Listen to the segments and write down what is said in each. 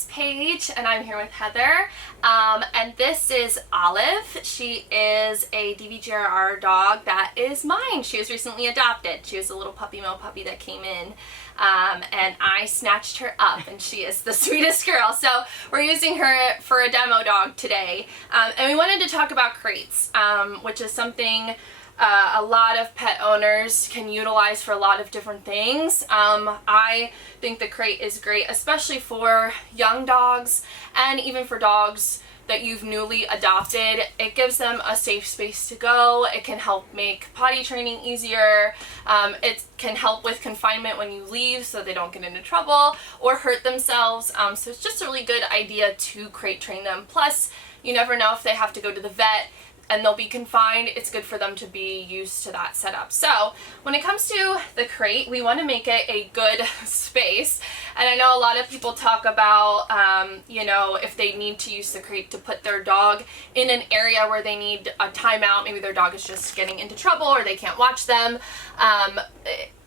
It's Paige, and I'm here with Heather, and this is Olive. She is a DVGRR dog that is mine. She was recently adopted. She was a little puppy mill puppy that came in, and I snatched her up, and she is the sweetest girl. So we're using her for a demo dog today, and we wanted to talk about crates, which is something a lot of pet owners can utilize for a lot of different things. I think the crate is great, especially for young dogs and even for dogs that you've newly adopted. It gives them a safe space to go. It can help make potty training easier. It can help with confinement when you leave so they don't get into trouble or hurt themselves. So it's just a really good idea to crate train them. Plus, you never know if they have to go to the vet and they'll be confined. It's good for them to be used to that setup. So when it comes to the crate, we want to make it a good space. And I know a lot of people talk about, if they need to use the crate to put their dog in an area where they need a timeout, maybe their dog is just getting into trouble or they can't watch them.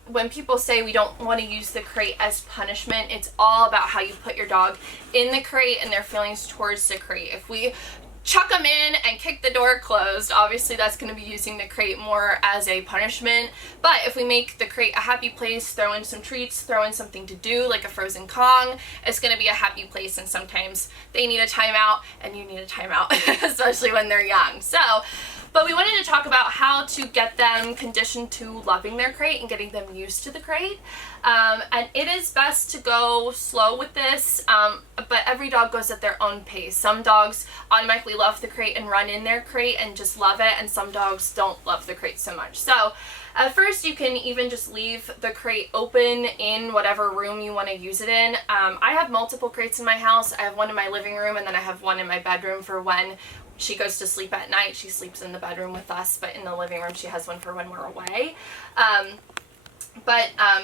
When people say we don't want to use the crate as punishment, it's all about how you put your dog in the crate and their feelings towards the crate. If we chuck them in and kick the door closed, obviously that's going to be using the crate more as a punishment. But if we make the crate a happy place, throw in some treats, throw in something to do like a frozen Kong, it's going to be a happy place. And sometimes they need a timeout and you need a timeout, especially when they're young. But we wanted to talk about how to get them conditioned to loving their crate and getting them used to the crate. And it is best to go slow with this, but every dog goes at their own pace. Some dogs automatically love the crate and run in their crate and just love it, and some dogs don't love the crate so much. So at first you can even just leave the crate open in whatever room you want to use it in. I have multiple crates in my house. I have one in my living room and then I have one in my bedroom for when she goes to sleep at night. She sleeps in the bedroom with us, but in the living room she has one for when we're away.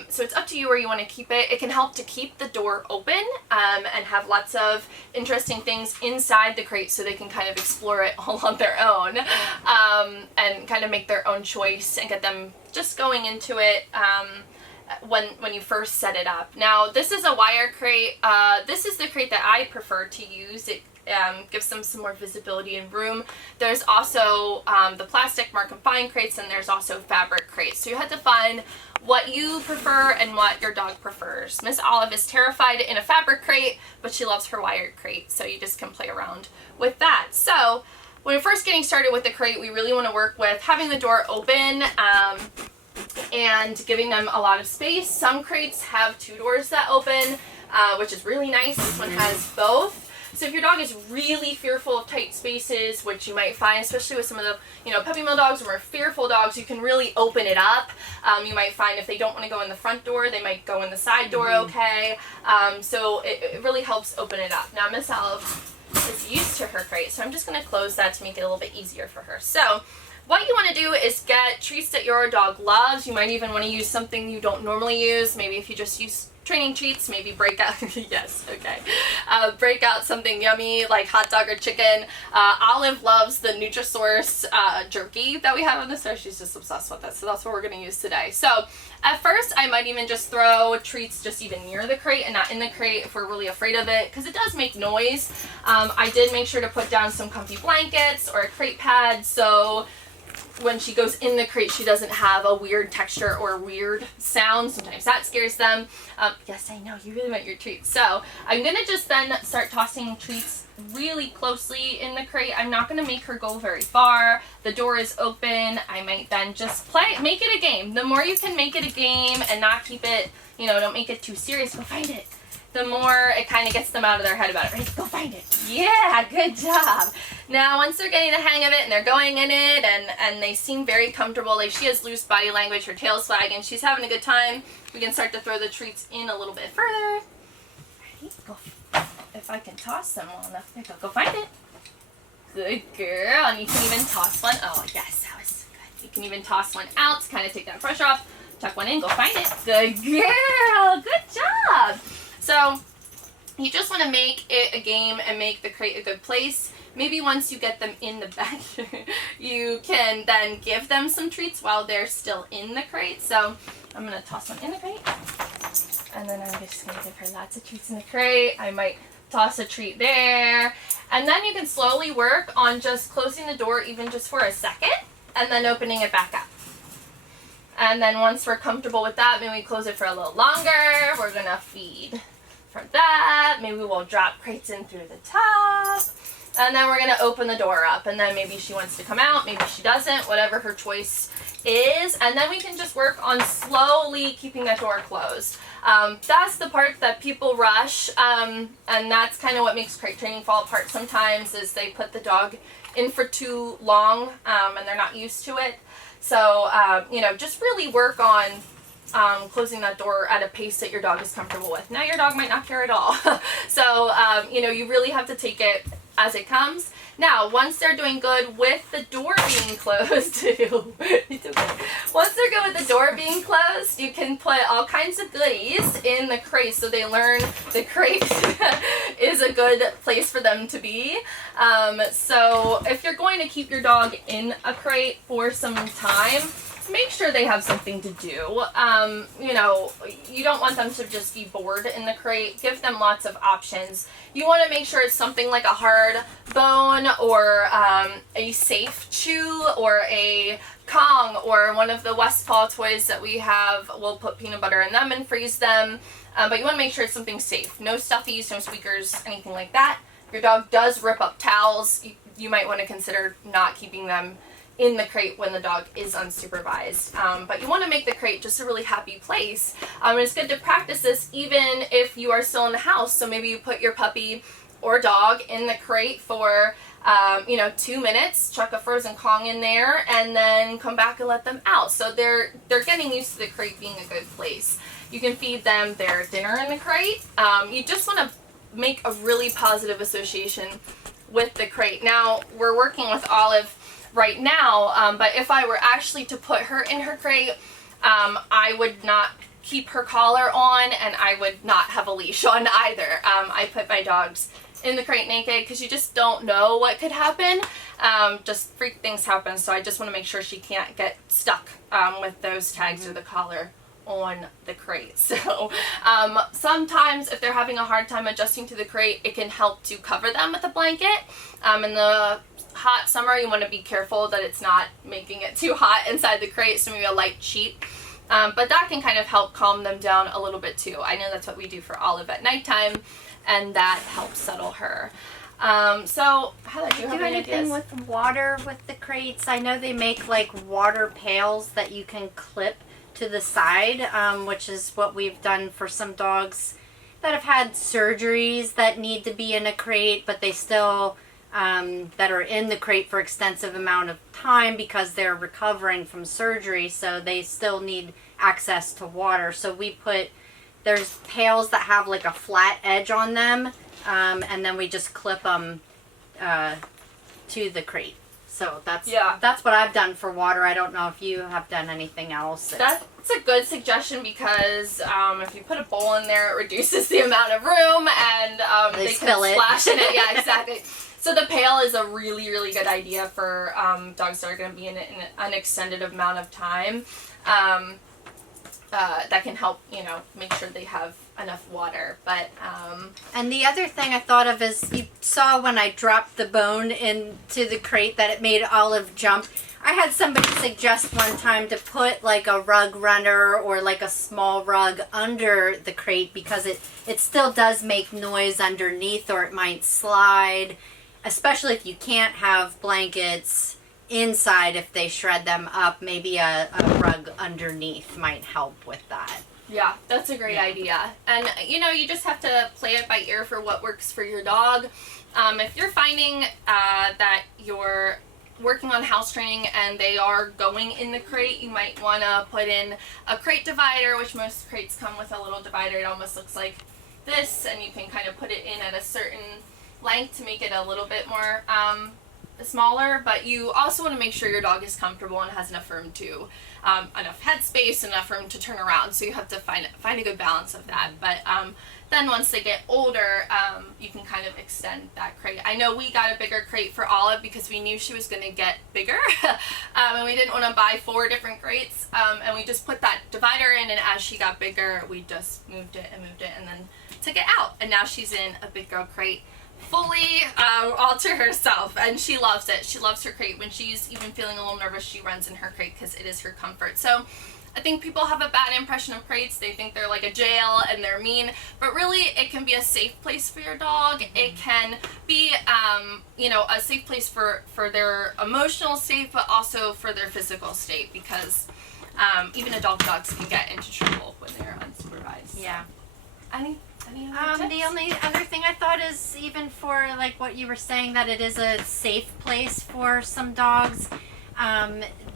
So it's up to you where you want to keep it. It can help to keep the door open and have lots of interesting things inside the crate so they can kind of explore it all on their own, and kind of make their own choice and get them just going into it when you first set it up. Now this is a wire crate. This is the crate that I prefer to use. It gives them some more visibility and room. There's also the plastic Mark and Fine crates, and there's also fabric crates. So you have to find what you prefer and what your dog prefers. Miss Olive is terrified in a fabric crate, but she loves her wired crate, so you just can play around with that. So when we're first getting started with the crate, we really want to work with having the door open and giving them a lot of space. Some crates have two doors that open, which is really nice. This one has both. So if your dog is really fearful of tight spaces, which you might find, especially with some of the, puppy mill dogs or more fearful dogs, you can really open it up. You might find if they don't want to go in the front door, they might go in the side door, okay? So it really helps open it up. Now Miss Olive is used to her crate, so I'm just going to close that to make it a little bit easier for her. So what you want to do is get treats that your dog loves. You might even want to use something you don't normally use. Maybe if you just use training treats, maybe break out, yes, okay. Break out something yummy like hot dog or chicken. Olive loves the Nutrisource jerky that we have in the store. She's just obsessed with it, so that's what we're going to use today. So at first, I might even just throw treats just even near the crate and not in the crate if we're really afraid of it, because it does make noise. I did make sure to put down some comfy blankets or a crate pad, so when she goes in the crate, she doesn't have a weird texture or a weird sound. Sometimes that scares them. Yes, I know, you really want your treats. So I'm going to just then start tossing treats really closely in the crate. I'm not going to make her go very far. The door is open. I might then just make it a game. The more you can make it a game and not keep it, don't make it too serious, go find it, the more it kind of gets them out of their head about it, right? Go find it. Yeah, good job. Now, once they're getting the hang of it and they're going in it and they seem very comfortable, like she has loose body language, her tail's wagging, she's having a good time, we can start to throw the treats in a little bit further. Ready? Go. If I can toss them well enough, there you go. Go find it. Good girl. And you can even toss one. Oh, yes, that was good. You can even toss one out to kind of take that pressure off. Tuck one in. Go find it. Good girl. Good job. So you just want to make it a game and make the crate a good place. Maybe once you get them in the bag, you can then give them some treats while they're still in the crate. So I'm going to toss one in the crate, and then I'm just going to give her lots of treats in the crate. I might toss a treat there. And then you can slowly work on just closing the door even just for a second and then opening it back up. And then once we're comfortable with that, maybe we close it for a little longer. We're gonna feed for that. Maybe we'll drop crates in through the top. And then we're gonna open the door up, and then maybe she wants to come out, maybe she doesn't, whatever her choice is. And then we can just work on slowly keeping that door closed. That's the part that people rush, and that's kind of what makes crate training fall apart sometimes, is they put the dog in for too long, and they're not used to it. So, you know, just really work on closing that door at a pace that your dog is comfortable with. Now your dog might not care at all. So, you know, you really have to take it as it comes. Now, once they're doing good with the door being closed, once they're good with the door being closed, you can put all kinds of goodies in the crate so they learn the crate is a good place for them to be. So if you're going to keep your dog in a crate for some time, make sure they have something to do. You know, you don't want them to just be bored in the crate. Give them lots of options. You want to make sure it's something like a hard bone or a safe chew or a Kong or one of the Westpaw toys that we have. We'll put peanut butter in them and freeze them. But you want to make sure it's something safe. No stuffies, no squeakers, anything like that. If your dog does rip up towels, you might want to consider not keeping them in the crate when the dog is unsupervised. But you want to make the crate just a really happy place. And it's good to practice this even if you are still in the house. So maybe you put your puppy or dog in the crate for, you know, 2 minutes, chuck a frozen Kong in there, and then come back and let them out. So they're getting used to the crate being a good place. You can feed them their dinner in the crate. You just want to make a really positive association with the crate. Now, we're working with Olive right now, but if I were actually to put her in her crate, I would not keep her collar on, and I would not have a leash on either. I put my dogs in the crate naked because you just don't know what could happen. Just freak things happen, so I just want to make sure she can't get stuck with those tags or the collar on the crate. So sometimes if they're having a hard time adjusting to the crate, it can help to cover them with a blanket. In the hot summer, you want to be careful that it's not making it too hot inside the crate, so maybe a light sheet. But that can kind of help calm them down a little bit too. I know that's what we do for Olive at nighttime, and that helps settle her. So Heather, do you have any anything ideas? with water with the crates? I know they make like water pails that you can clip to the side, which is what we've done for some dogs that have had surgeries that need to be in a crate, but they still that are in the crate for extensive amount of time because they're recovering from surgery, so they still need access to water. So we put, there's pails that have like a flat edge on them, and then we just clip them to the crate. So that's what I've done for water. I don't know if you have done anything else. That's a good suggestion because if you put a bowl in there, it reduces the amount of room, and they can splash in it. Yeah, exactly. So the pail is a really, really good idea for dogs that are going to be in it in an extended amount of time. That can help, you know, make sure they have enough water. But and the other thing I thought of is, you saw when I dropped the bone into the crate that it made Olive jump. I had somebody suggest one time to put like a rug runner or like a small rug under the crate because it still does make noise underneath, or it might slide, especially if you can't have blankets inside. If they shred them up, maybe a rug underneath might help with that. Yeah, that's a great idea. And, you know, you just have to play it by ear for what works for your dog. If you're finding that you're working on house training and they are going in the crate, you might want to put in a crate divider, which most crates come with a little divider. It almost looks like this, and you can kind of put it in at a certain length to make it a little bit more smaller. But you also want to make sure your dog is comfortable and has enough room to enough headspace, enough room to turn around. So you have to find a good balance of that. But then once they get older, you can kind of extend that crate. I know we got a bigger crate for Olive because we knew she was going to get bigger, and we didn't want to buy 4 different crates, and we just put that divider in, and as she got bigger, we just moved it, and then took it out, and now she's in a big girl crate fully all to herself, and she loves it. She loves her crate. When she's even feeling a little nervous, she runs in her crate because it is her comfort. So I think people have a bad impression of crates. They think they're like a jail and they're mean, but really it can be a safe place for your dog. It can be, you know, a safe place for their emotional state, but also for their physical state, because even adult dogs can get into trouble when they're unsupervised. Yeah. Any other tips? The only other thing I thought is, even for like what you were saying, that it is a safe place for some dogs.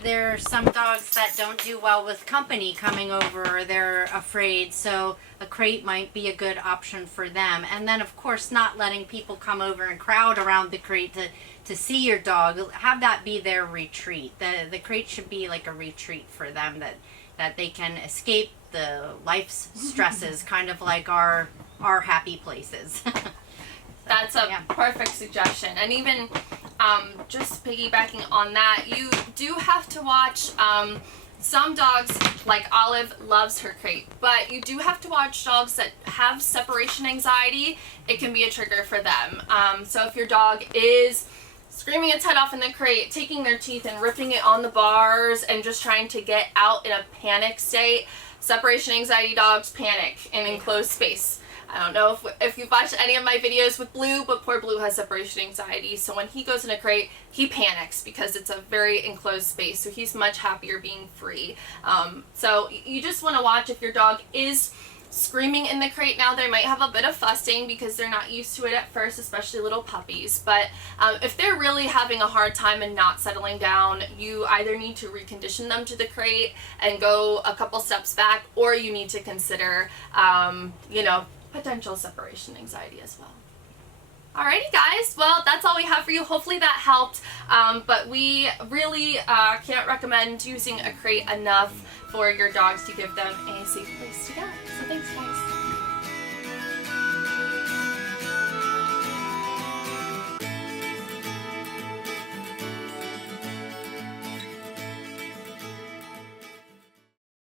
There are some dogs that don't do well with company coming over, or they're afraid, so a crate might be a good option for them. And then, of course, not letting people come over and crowd around the crate to see your dog. Have that be their retreat. The crate should be like a retreat for them, that they can escape the life's stresses, kind of like our happy places. That's a perfect suggestion. And even just piggybacking on that, you do have to watch, some dogs, like Olive, loves her crate, but you do have to watch dogs that have separation anxiety. It can be a trigger for them. So if your dog is screaming its head off in the crate, taking their teeth and ripping it on the bars, and just trying to get out in a panic state, separation anxiety dogs panic in enclosed space. I don't know if you've watched any of my videos with Blue, but poor Blue has separation anxiety. So when he goes in a crate, he panics because it's a very enclosed space. So he's much happier being free. So you just want to watch if your dog is screaming in the crate. Now they might have a bit of fussing because they're not used to it at first, especially little puppies. But if they're really having a hard time and not settling down, you either need to recondition them to the crate and go a couple steps back, or you need to consider, you know, potential separation anxiety as well. Alrighty guys, well that's all we have for you. Hopefully that helped, but we really can't recommend using a crate enough for your dogs to give them a safe place to go. So thanks guys.